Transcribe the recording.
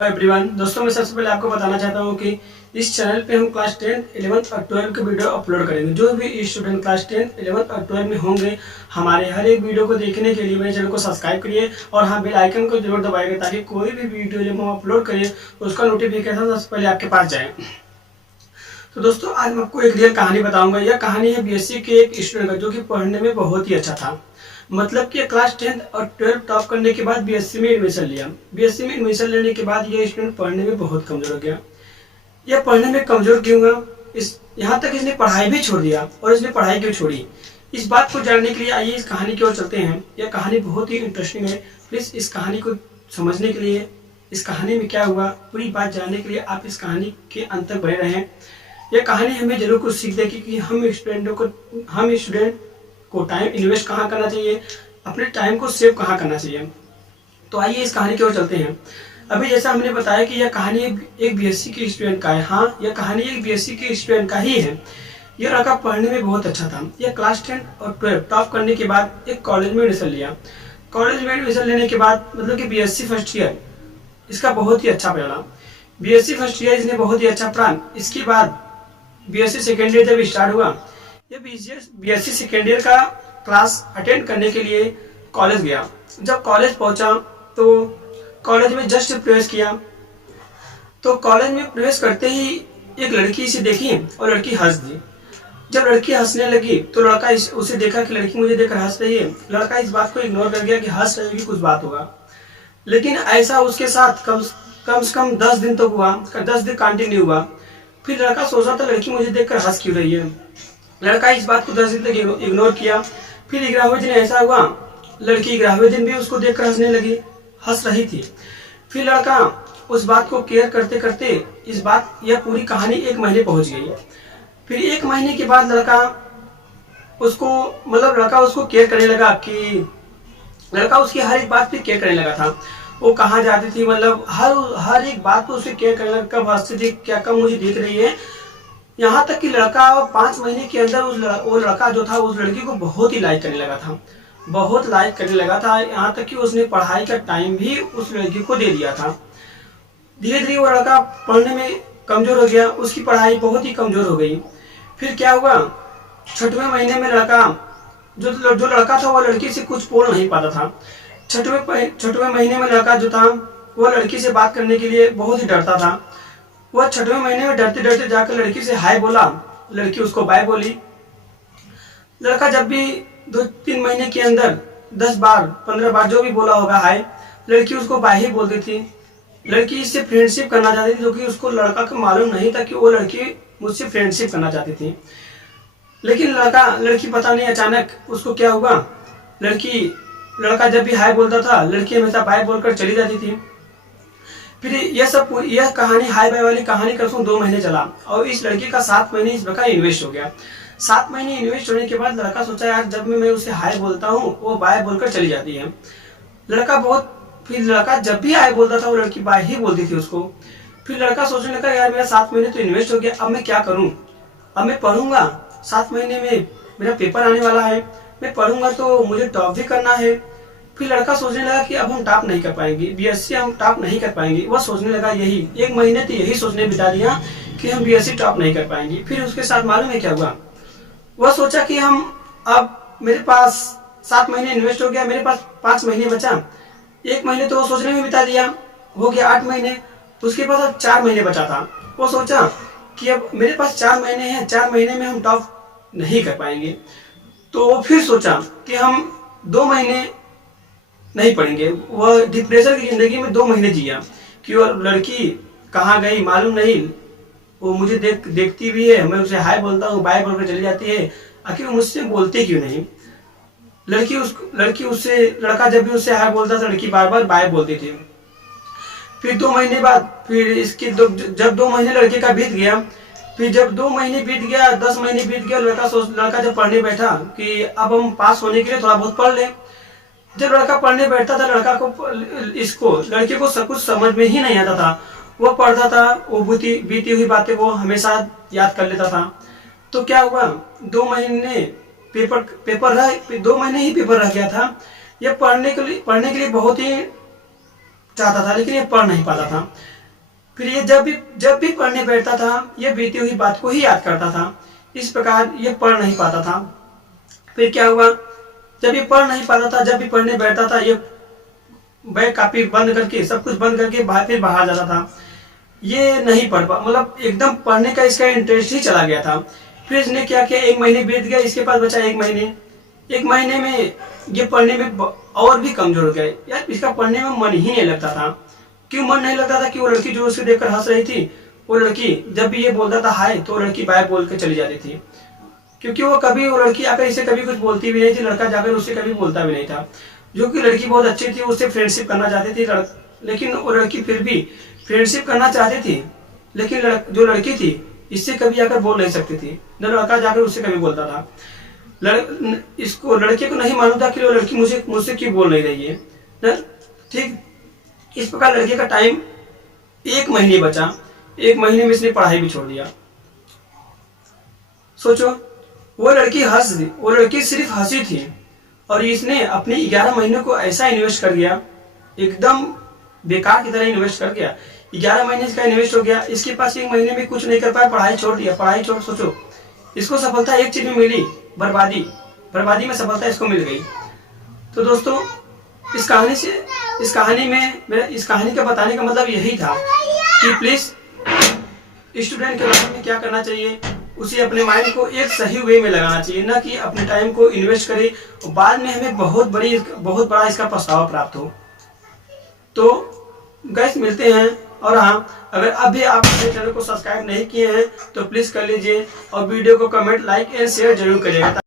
Everyone दोस्तों, मैं सबसे पहले आपको बताना चाहता हूं कि इस चैनल पे हम क्लास 10, 11th और 12 के वीडियो अपलोड करेंगे। जो भी स्टूडेंट क्लास 10, 11th और 12 में होंगे, हमारे हर एक वीडियो को देखने के लिए मेरे चैनल को सब्सक्राइब करिए और हाँ, बेल आइकन को जरूर दबाइएगा ताकि कोई भी वीडियो जब हम अपलोड करें तो उसका नोटिफिकेशन सबसे पहले आपके पास जाए। तो दोस्तों, आज मैं आपको एक रियल कहानी बताऊंगा। यह कहानी है बीएससी के एक स्टूडेंट का, जो कि पढ़ने में बहुत ही अच्छा था। मतलब कि क्लास 10 और 12 टॉप करने के बाद बीएससी में एडमिशन लिया। बीएससी में एडमिशन लेने के बाद यह स्टूडेंट पढ़ने में बहुत कमजोर हो गया। यह पढ़ने में कमजोर क्यों हुआ, इस यहाँ तक इसने पढ़ाई भी छोड़ दिया। और इसने पढ़ाई क्यों छोड़ी, इस बात को जानने के लिए आइए इस कहानी की ओर चलते हैं। यह कहानी बहुत ही इंटरेस्टिंग है। प्लीज इस कहानी को समझने के लिए, इस कहानी में क्या हुआ, पूरी बात जानने के लिए आप इस कहानी के अंत तक बने रहें। यह कहानी हमें जरूर कुछ सीख देगी कि हम स्टूडेंट को टाइम इन्वेस्ट कहाँ करना चाहिए, अपने टाइम को सेव कहाँ करना चाहिए। तो आइए इस कहानी की ओर चलते हैं। अभी जैसा हमने बताया कि यह कहानी एक बीएससी के स्टूडेंट का है। हाँ, यह कहानी एक बीएससी के स्टूडेंट का ही है। यह लड़का पढ़ने में बहुत अच्छा था। यह क्लास 10 और 12 टॉप करने के बाद एक कॉलेज में एडमिशन लिया। कॉलेज में एडमिशन लेने के बाद मतलब कि बीएससी फर्स्ट ईयर इसका बहुत ही अच्छा पड़ा। बीएससी फर्स्ट ईयर इसने बहुत ही अच्छा पढ़ा। इसके बाद बीएससी सेकेंड ईयर जब स्टार्ट हुआ, ये बीएससी सेकेंड ईयर का क्लास अटेंड करने के लिए कॉलेज गया। जब कॉलेज पहुंचा तो कॉलेज में जस्ट प्रवेश किया, तो कॉलेज में प्रवेश करते ही एक लड़की इसे देखी और लड़की हंस दी। जब लड़की हंसने लगी तो लड़का उसे देखा कि लड़की मुझे देखकर हंस रही है। लड़का इस बात को इग्नोर कर गया कि हंस रही होगी, कुछ बात होगा। लेकिन ऐसा उसके साथ कम से कम 10 दिन तक हुआ, 10 दिन कंटिन्यू हुआ। फिर लड़का सोचा था लड़की मुझे देखकर हंस क्यों रही है। लड़का इस बात को 10 दिन तक इग्नोर किया। फिर 11वें दिन ऐसा हुआ, लड़की 11वें दिन भी उसको देखकर हंसने लगी, हंस रही थी। फिर लड़का उस बात को केयर करते करते यह पूरी कहानी 1 महीने पहुंच गई। फिर 1 महीने के बाद लड़का उसको केयर करने लगा कि लड़का उसकी हर एक बात पे केयर करने लगा था। वो कहाँ जाती थी, मतलब हर एक बात को उसे केयर करने लगा। कब हंसती थी, क्या कब मुझे देख रही है। यहाँ तक कि लड़का 5 महीने के अंदर वो लड़का जो था उस लड़की को बहुत ही लाइक करने लगा था, बहुत लाइक करने लगा था। यहाँ तक कि उसने पढ़ाई का टाइम भी उस लड़की को दे दिया था। धीरे धीरे वो लड़का पढ़ने में कमजोर हो गया, उसकी पढ़ाई बहुत ही कमजोर हो गई। फिर क्या हुआ, 6वें महीने में लड़का जो लड़का था वो लड़की से कुछ बोल नहीं पाता था। 6वें महीने में लड़का जो था वो लड़की से बात करने के लिए बहुत ही डरता था। वह 6वें महीने में डरते डरते जाकर लड़की से हाय बोला, लड़की उसको बाय बोली। लड़का जब भी 2-3 महीने के अंदर 10 बार 15 बार जो भी बोला होगा हाय, लड़की उसको बाय ही बोलती थी। लड़की इससे फ्रेंडशिप करना चाहती थी, जो कि उसको लड़का को मालूम नहीं था कि वो लड़की मुझसे फ्रेंडशिप करना चाहती थी। लेकिन लड़की पता नहीं अचानक उसको क्या हुआ, लड़का जब भी हाय बोलता था लड़की हमेशा बाय बोलकर चली जाती थी। फिर यह कहानी हाय बाय वाली कहानी कम 2 महीने चला और इस लड़की का 7 महीने इस प्रकार इन्वेस्ट हो गया। 7 महीने इन्वेस्ट होने के बाद लड़का सोचा यार, जब मैं उसे हाय बोलता हूँ वो बाय बोलकर चली जाती है। फिर लड़का जब भी हाय बोलता था वो लड़की बाय ही बोलती थी उसको। फिर लड़का सोचने लगा यार, मेरा 7 महीने तो इन्वेस्ट हो गया, अब मैं क्या करूँ। अब मैं पढ़ूंगा, 7 महीने में मेरा पेपर आने वाला है, मैं पढ़ूंगा तो मुझे टॉप भी करना है। फिर लड़का सोचने लगा कि अब हम टॉप नहीं कर पाएंगे, बीएससी हम टॉप नहीं कर पाएंगे। वह सोचने लगा, यही 1 महीने तो यही सोचने बिता दिया कि हम बीएससी टॉप नहीं कर पाएंगे। फिर उसके साथ मालूम है क्या हुआ, वह सोचा कि अब मेरे पास 7 महीने इन्वेस्ट हो गया, मेरे पास 5 महीने बचा। 1 महीने तो वो सोचने में बिता दिया, हो गया 8 महीने। उसके पास अब 4 महीने बचा था। वो सोचा कि अब मेरे पास 4 महीने हैं, 4 महीने में हम टॉप नहीं कर पाएंगे। तो वो फिर सोचा कि हम 2 महीने नहीं पढ़ेंगे। वह डिप्रेशन की जिंदगी में 2 महीने जिया कि वो लड़की कहाँ गई मालूम नहीं। वो मुझे देखती भी है, मैं उसे हाय बोलता हूँ, बाय बोलकर चली जाती है, आखिर वो मुझसे बोलती क्यों नहीं। लड़का जब भी उससे हाय बोलता था लड़की बार बार बाय बोलती थी। फिर 2 महीने बाद जब 2 महीने लड़के का बीत गया, फिर जब 2 महीने बीत गया, 10 महीने बीत गया, लड़का जब पढ़ने बैठा कि अब हम पास होने के लिए थोड़ा बहुत पढ़ लें। जब लड़का पढ़ने बैठता था लड़के को सब कुछ समझ में ही नहीं आता था। वो पढ़ता था, वो बीती हुई बातें वो हमेशा याद कर लेता था। तो क्या हुआ, 2 महीने पेपर पेपर रह 2 महीने ही पेपर रह गया था। ये पढ़ने के लिए बहुत ही चाहता था, लेकिन ये पढ़ नहीं पाता था। फिर ये जब भी पढ़ने बैठता था, ये बीती हुई बात को ही याद करता था। इस प्रकार ये पढ़ नहीं पाता था। फिर क्या हुआ, जब ये पढ़ नहीं पाता था, जब भी पढ़ने बैठता था, ये बैग कापी बंद करके, सब कुछ बंद करके फिर बाहर जाता था। ये नहीं पढ़ पा, मतलब एकदम पढ़ने का इसका इंटरेस्ट ही चला गया था। फिर इसने क्या किया, 1 महीने बीत गया, इसके पास बचा 1 महीने। 1 महीने में ये पढ़ने में और भी कमजोर हो गया यार, इसका पढ़ने में मन ही नहीं लगता था। क्यों मन नहीं लगता था कि वो लड़की जो उसे देखकर हंस रही थी, वो लड़की जब भी ये बोलता था हाय, तो वो लड़की बाय बोल के चली जाती थी। क्योंकि वो लड़की आकर इसे कभी कुछ बोलती भी नहीं थी, लड़का जाकर उससे कभी बोलता भी नहीं था। जो कि लड़की बहुत अच्छी थी, उससे फ्रेंडशिप करना चाहती थी, लेकिन वो लड़की फिर भी फ्रेंडशिप करना चाहती थी, लेकिन जो लड़की थी इससे कभी आकर बोल नहीं सकती थी, न लड़का जाकर उससे कभी बोलता था। लड़के को नहीं मालूम था कि वो लड़की मुझसे क्यों बोल नहीं रही है ना। ठीक इस प्रकार लड़के का टाइम 1 महीने बचा। 1 महीने में इसने पढ़ाई भी छोड़ दिया। सोचो, वो लड़की सिर्फ हंसी थी, और इसने अपने 11 महीने को ऐसा इन्वेस्ट कर गया, एकदम बेकार की तरह इन्वेस्ट कर गया। 11 महीने का इन्वेस्ट हो गया, इसके पास 1 महीने में कुछ नहीं कर पाया, पढ़ाई छोड़ दिया। सोचो, इसको सफलता एक चीज में मिली, बर्बादी में सफलता इसको मिल गई। तो दोस्तों, इस कहानी का बताने का मतलब यही था कि प्लीज स्टूडेंट के लाइफ में क्या करना चाहिए, उसे अपने माइंड को एक सही वे में लगाना चाहिए, ना कि अपने टाइम को इन्वेस्ट करे और बाद में हमें बहुत बड़ा इसका पछतावा प्राप्त हो। तो गाइस, मिलते हैं। और हाँ, अगर अभी आप मेरे चैनल को सब्सक्राइब नहीं किए हैं तो प्लीज कर लीजिए, और वीडियो को कमेंट, लाइक एंड शेयर जरूर करिएगा।